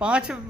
5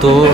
2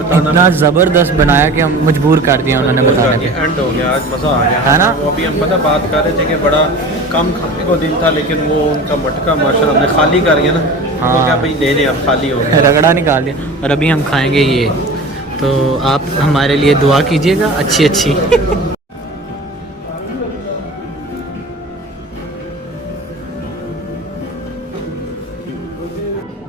इतना ज़बरदस्त बनाया कि हम मजबूर कर दिया उन्होंने बताने पे। एंड हो गया, आज मज़ा आ गया है ना? वो अभी हम पता बात कर रहे थे कि बड़ा कम खाने को दिन था, लेकिन वो उनका मटका माशाल्लाह हमने खाली कर गया ना। हाँ। तो क्या भाई लेने अब खाली हो गया। रगड़ा निकाल दिया और अभी हम खाएंगे ये, तो आप हमारे लिए दुआ कीजिएगा अच्छी अच्छी।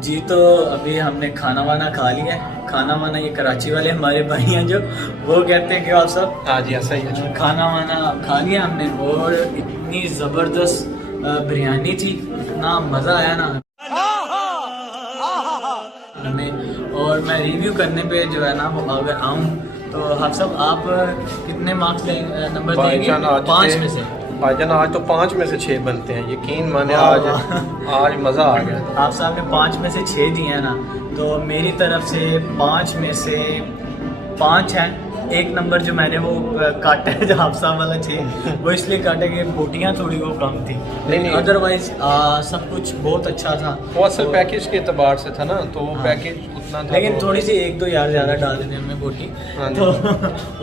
जी तो अभी हमने खाना वाना खा लिया है। खाना वाना ये कराची वाले हमारे भाई हैं जो, वो कहते हैं कि आप सब हाँ जी ऐसा ही है। खाना वाना खा लिया हमने और इतनी ज़बरदस्त बिरयानी थी, इतना मज़ा आया ना हमें। और मैं रिव्यू करने पे जो है ना वो अगर आऊँ तो आप सब आप कितने मार्क्स नंबर देंगे? भाईजान आज 5 में से। भाईजान आज तो 5 में से 6 बनते हैं, यकीन माने आज मज़ा आ गया। आप साहब ने 5 में से 6 दिए हैं ना, तो मेरी तरफ से 5 में से 5 है। एक नंबर जो मैंने वो काटा है जो आप साहब वाला 6, वो इसलिए काटा कि बोटियाँ थोड़ी वो कम थी, लेकिन अदरवाइज सब कुछ बहुत अच्छा था। वो असल पैकेज के एतबार से था ना, तो वो हाँ। पैकेज उतना था, लेकिन तो थोड़ी सी 1-2 यार ज़्यादा डाल देते हमें बोटी, हाँ जी। तो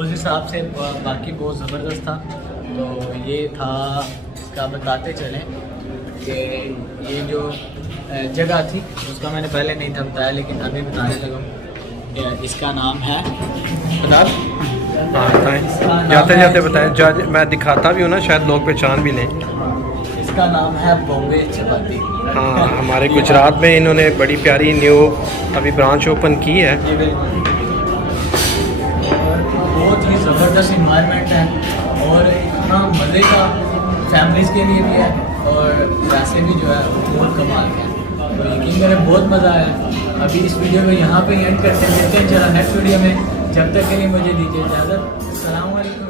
उस हिसाब से बाकी बहुत ज़बरदस्त था। तो ये था, इसका बताते चलें कि ये जो जगह थी उसका मैंने पहले नहीं था बताया, लेकिन अभी बताने लगा। इसका नाम है बता। हाँ बताएं, जाते जाते बताएं, मैं दिखाता भी हूँ ना, शायद लोग पहचान भी लें। इसका नाम है बॉम्बे चपाती। हाँ हमारे गुजरात में इन्होंने बड़ी प्यारी न्यू अभी ब्रांच ओपन की है। ये बिल्कुल बहुत ही ज़बरदस्त इन्वायरमेंट है और इतना मज़े का फैमिलीज़ के लिए भी है और वैसे भी जो है बहुत कमाल के हैं। तो यकीन करें बहुत मज़ा आया। अभी इस वीडियो को यहाँ पे एंड करते हैं, मिलते हैं चला नेक्स्ट वीडियो में। जब तक के लिए मुझे दीजिए इजाज़त। अस्सलाम वालेकुम।